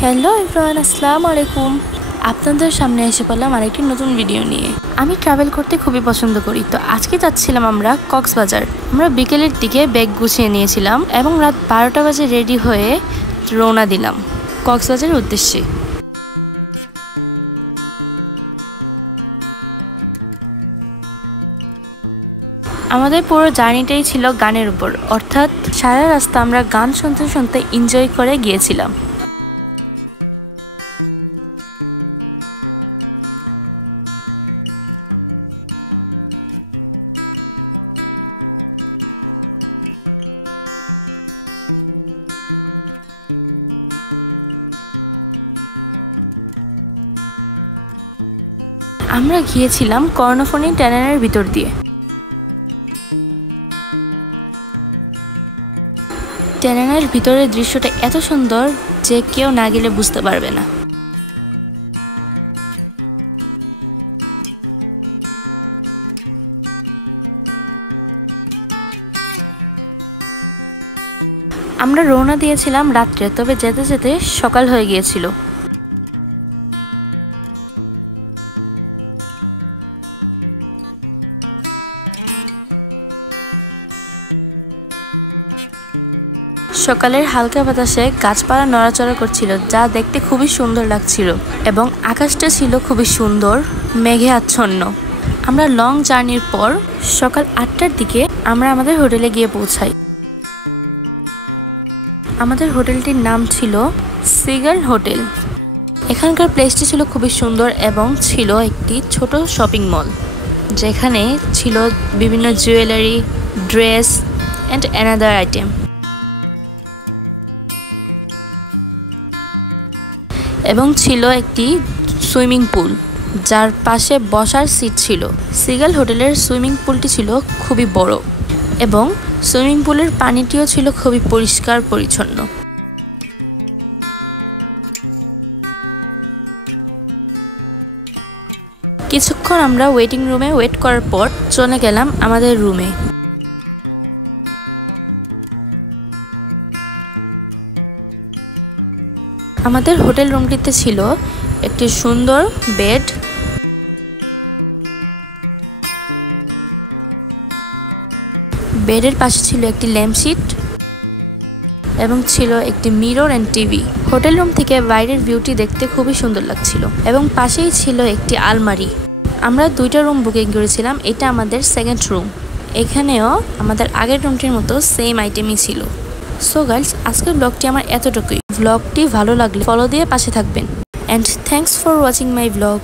Hello everyone, আসসালামু আলাইকুম। আপনাদের সামনে এসে পড়লাম আরেকটি নতুন ভিডিও নিয়ে। আমি ট্রাভেল করতে খুবই পছন্দ করি, তো আজকে যাচ্ছিলাম আমরা কক্সবাজার। আমরা বিকেলের দিকে ব্যাগ গুছিয়ে নিয়েছিলাম এবং রাত 12টা বাজে রেডি হয়ে রওনা দিলাম কক্সবাজারের উদ্দেশ্যে। আমাদের পুরো জার্নিটাই ছিল গানের উপর, অর্থাৎ সারা রাস্তা আমরা গান শুনতে শুনতে এনজয় করে গিয়েছিলাম। আমরা গিয়েছিলাম কর্ণফুলী টানেলের ভিতর দিয়ে। টানেলের ভিতরের দৃশ্যটা এত সুন্দর যে কেউ না গেলে বুঝতে পারবে না। আমরা রওনা দিয়েছিলাম রাত্রে, তবে যেতে যেতে সকাল হয়ে গিয়েছিল। সকালের হালকা বাতাসে গাছপালা নড়াচড়া করছিল, যা দেখতে খুবই সুন্দর লাগছিল এবং আকাশটা ছিল খুবই সুন্দর, মেঘে আচ্ছন্ন। আমরা লং জার্নির পর সকাল 8টার দিকে আমরা আমাদের হোটেলে গিয়ে পৌঁছাই। আমাদের হোটেলটির নাম ছিল সিগাল হোটেল। এখানকার প্লেসটি ছিল খুবই সুন্দর এবং ছিল একটি ছোট শপিং মল, যেখানে ছিল বিভিন্ন jewellery, dress and another item এবং ছিল একটি সুইমিং পুল, যার পাশে বসার সিট ছিল। সিগাল হোটেলের সুইমিং পুলটি ছিল খুবই বড় এবং সুইমিং পুলের পানিটিও ছিল খুবই পরিষ্কার পরিচ্ছন্ন। কিছুক্ষণ আমরা ওয়েটিং রুমে ওয়েট করার পর চলে গেলাম আমাদের রুমে। আমাদের হোটেল রুমটিতে ছিল একটি সুন্দর বেড, বেডের পাশে ছিল একটি ল্যাম্পশিট এবং ছিল একটি mirror and TV. Hotel room থেকে বাইরের ভিউটি দেখতে খুবই সুন্দর লাগছিল এবং পাশেই ছিল একটি আলমারি। আমরা 2টা রুম বুকিং করেছিলাম, এটা আমাদের সেকেন্ড রুম। এখানেও আমাদের আগের রুমটির মতো সেম আইটেমই ছিল। সো গাইস, আজকের ব্লগটি আমার এতটুকুই। ব্লগটি ভালো লাগলে ফলো দিয়ে পাশে থাকবেন। And thanks for watching my blog.